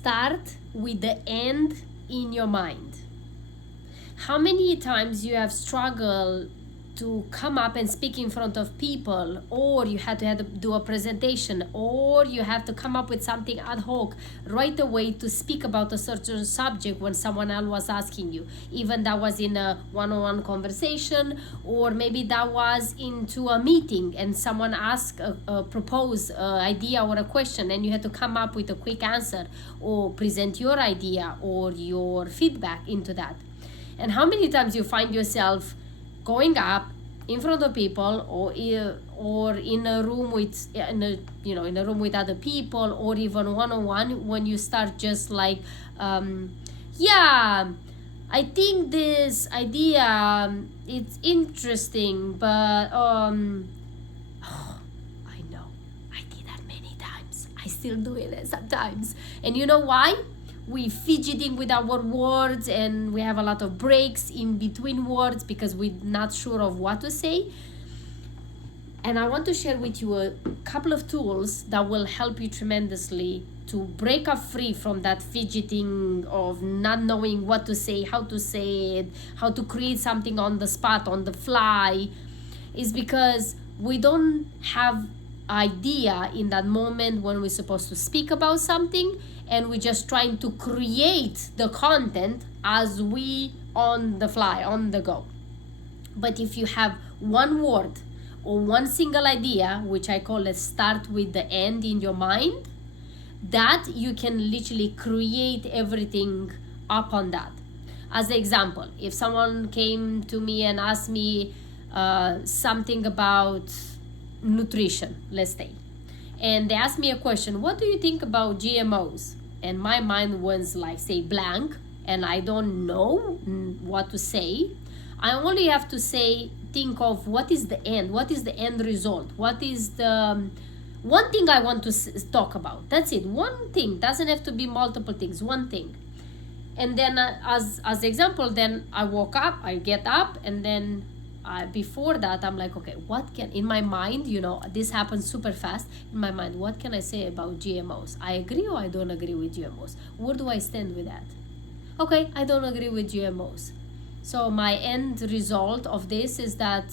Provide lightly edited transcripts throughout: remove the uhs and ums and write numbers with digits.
start with the end in your mind. How many times you have struggled to come up and speak in front of people, or you had to do a presentation, or you have to come up with something ad hoc right away to speak about a certain subject when someone else was asking you, even that was in a one-on-one conversation, or maybe that was into a meeting and someone asked a proposed idea or a question, and you had to come up with a quick answer or present your idea or your feedback into that. And how many times you find yourself going up in front of people, or in a room with in a room with other people, or even one-on-one, when you start just like yeah, I think this idea it's interesting, but I know I did that many times, I still do it sometimes. And you know why? We fidgeting with our words, and we have a lot of breaks in between words because we're not sure of what to say. And I want to share with you a couple of tools that will help you tremendously to break up free from that fidgeting of not knowing what to say, how to say it, how to create something on the spot, on the fly. Is because we don't have idea in that moment when we're supposed to speak about something, and we're just trying to create the content as we on the fly, on the go. But if you have one word or one single idea, which I call it start with the end in your mind, that you can literally create everything up on that. As an example, if someone came to me and asked me something about nutrition, let's say, and they asked me a question, what do you think about GMOs? And my mind was like, say, blank, and I don't know what to say. I only have to say, think of what is the end, what is the end result, what is the one thing I want to talk about. That's it, one thing, doesn't have to be multiple things, one thing. And then as example, then I woke up, I get up, and then before that I'm like, okay, what can, in my mind, this happens super fast in my mind, what can I say about GMOs? I agree or I don't agree with GMOs? Where do I stand with that? Okay, I don't agree with GMOs. So my end result of this is that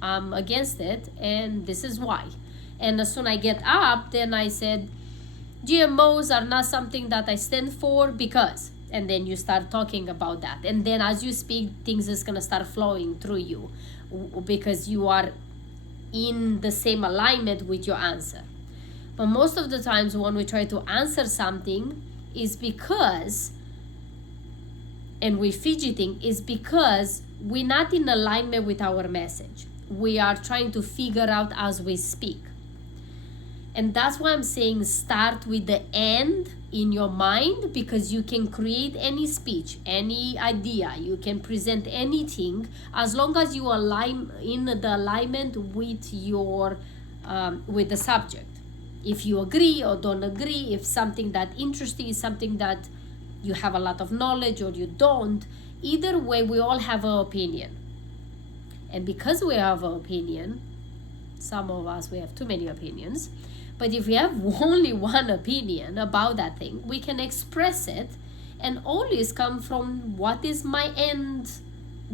I'm against it, and this is why. And as soon as I get up, then I said, GMOs are not something that I stand for because, and then you start talking about that. And then as you speak, things is going to start flowing through you because you are in the same alignment with your answer. But most of the times when we try to answer something is because, and we're fidgeting, is because we're not in alignment with our message. We are trying to figure out as we speak. And that's why I'm saying start with the end in your mind, because you can create any speech, any idea, you can present anything as long as you align in the alignment with your with the subject. If you agree or don't agree, if something that interesting is something that you have a lot of knowledge or you don't, either way we all have an opinion. And because we have an opinion, some of us, we have too many opinions. But if we have only one opinion about that thing, we can express it and always come from what is my end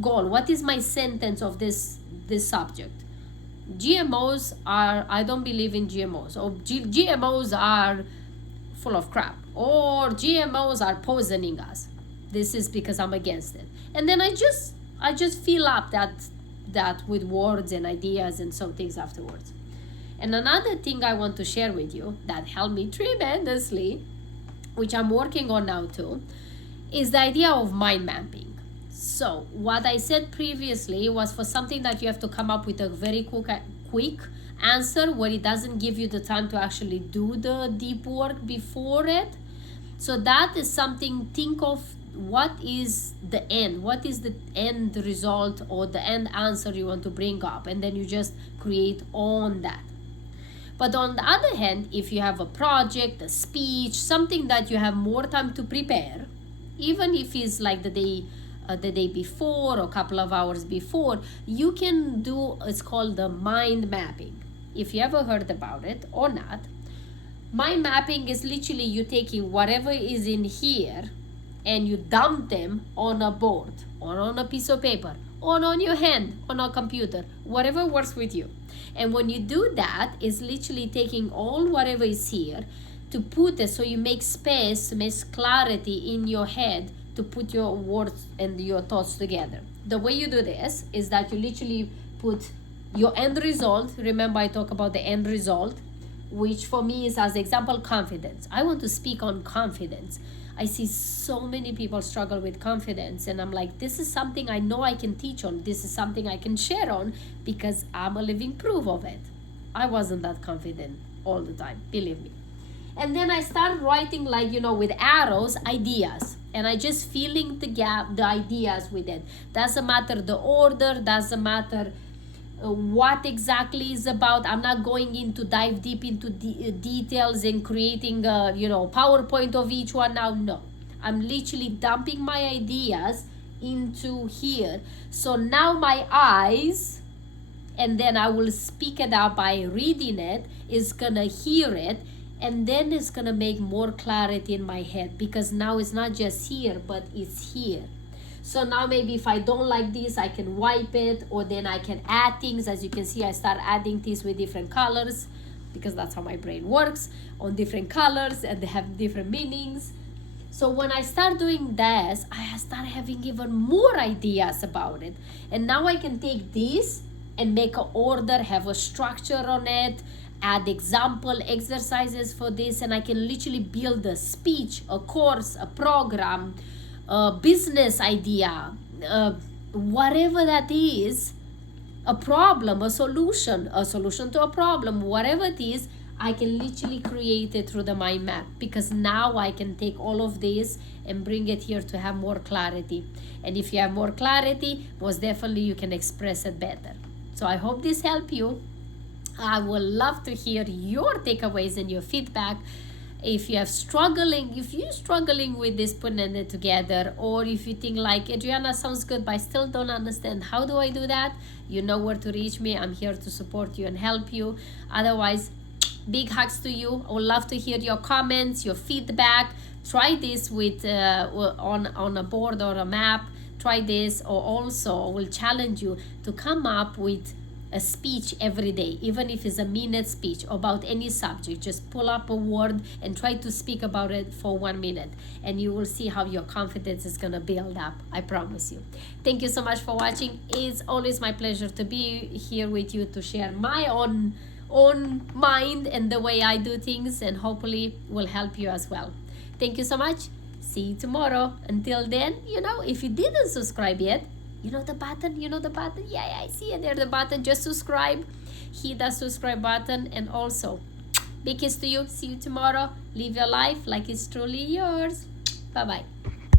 goal, what is my sentence of this subject. GMOs are, I don't believe in GMOs, or GMOs are full of crap, or GMOs are poisoning us. This is because I'm against it. And then I just fill up that with words and ideas and some things afterwards. And another thing I want to share with you that helped me tremendously, which I'm working on now too, is the idea of mind mapping. So what I said previously was for something that you have to come up with a very quick answer where it doesn't give you the time to actually do the deep work before it. So that is something, think of what is the end, what is the end result or the end answer you want to bring up, and then you just create on that. But on the other hand, if you have a project, a speech, something that you have more time to prepare, even if it's like the day before or a couple of hours before, you can do, it's called the mind mapping. If you ever heard about it or not, Mind mapping is literally you taking whatever is in here and you dump them on a board or on a piece of paper or on your hand, on a computer, whatever works with you. And when you do that, it's literally taking all whatever is here to put it, so you make space, make clarity in your head to put your words and your thoughts together. The way you do this is that you literally put your end result. Remember, I talk about the end result, which for me is, as example, confidence. I want to speak on confidence. I see so many people struggle with confidence, and I'm like, this is something I know I can teach on. This is something I can share on because I'm a living proof of it. I wasn't that confident all the time, believe me. And then I start writing, like, you know, with arrows, ideas. And I just filling the gap, the ideas with it. Doesn't matter the order, doesn't matter what exactly is about. I'm not going into dive deep into details and creating a, you know, PowerPoint of each one now. No, I'm literally dumping my ideas into here. So now my eyes, and then I will speak it out by reading it, is gonna hear it, and then it's gonna make more clarity in my head, because now it's not just here, but it's here. So now maybe if I don't like this, I can wipe it, or then I can add things. As you can see, I start adding things with different colors, because that's how my brain works, on different colors, and they have different meanings. So when I start doing this, I start having even more ideas about it. And now I can take this and make an order, have a structure on it, add example exercises for this, and I can literally build a speech, a course, a program, a business idea, whatever that is, a problem, a solution to a problem, whatever it is, I can literally create it through the mind map, because now I can take all of this and bring it here to have more clarity. And if you have more clarity, most definitely you can express it better. So I hope this helped you. I would love to hear your takeaways and your feedback. If you're struggling with this, putting it together, or if you think like, Adriana sounds good, but I still don't understand, how do I do that? You know where to reach me. I'm here to support you and help you. Otherwise, big hugs to you. I would love to hear your comments, your feedback. Try this with on a board or a map. Try this, or also I will challenge you to come up with a speech every day, even if it's a minute speech about any subject. Just pull up a word and try to speak about it for 1 minute, and you will see how your confidence is gonna build up. I promise you. Thank you so much for watching. It's always my pleasure to be here with you to share my own mind and the way I do things, and hopefully will help you as well. Thank you so much. See you tomorrow. Until then, you know, if you didn't subscribe yet, you know the button, yeah, I see it there, the button. Just subscribe, hit that subscribe button. And also, big kiss to you. See you tomorrow. Live your life like it's truly yours. Bye bye.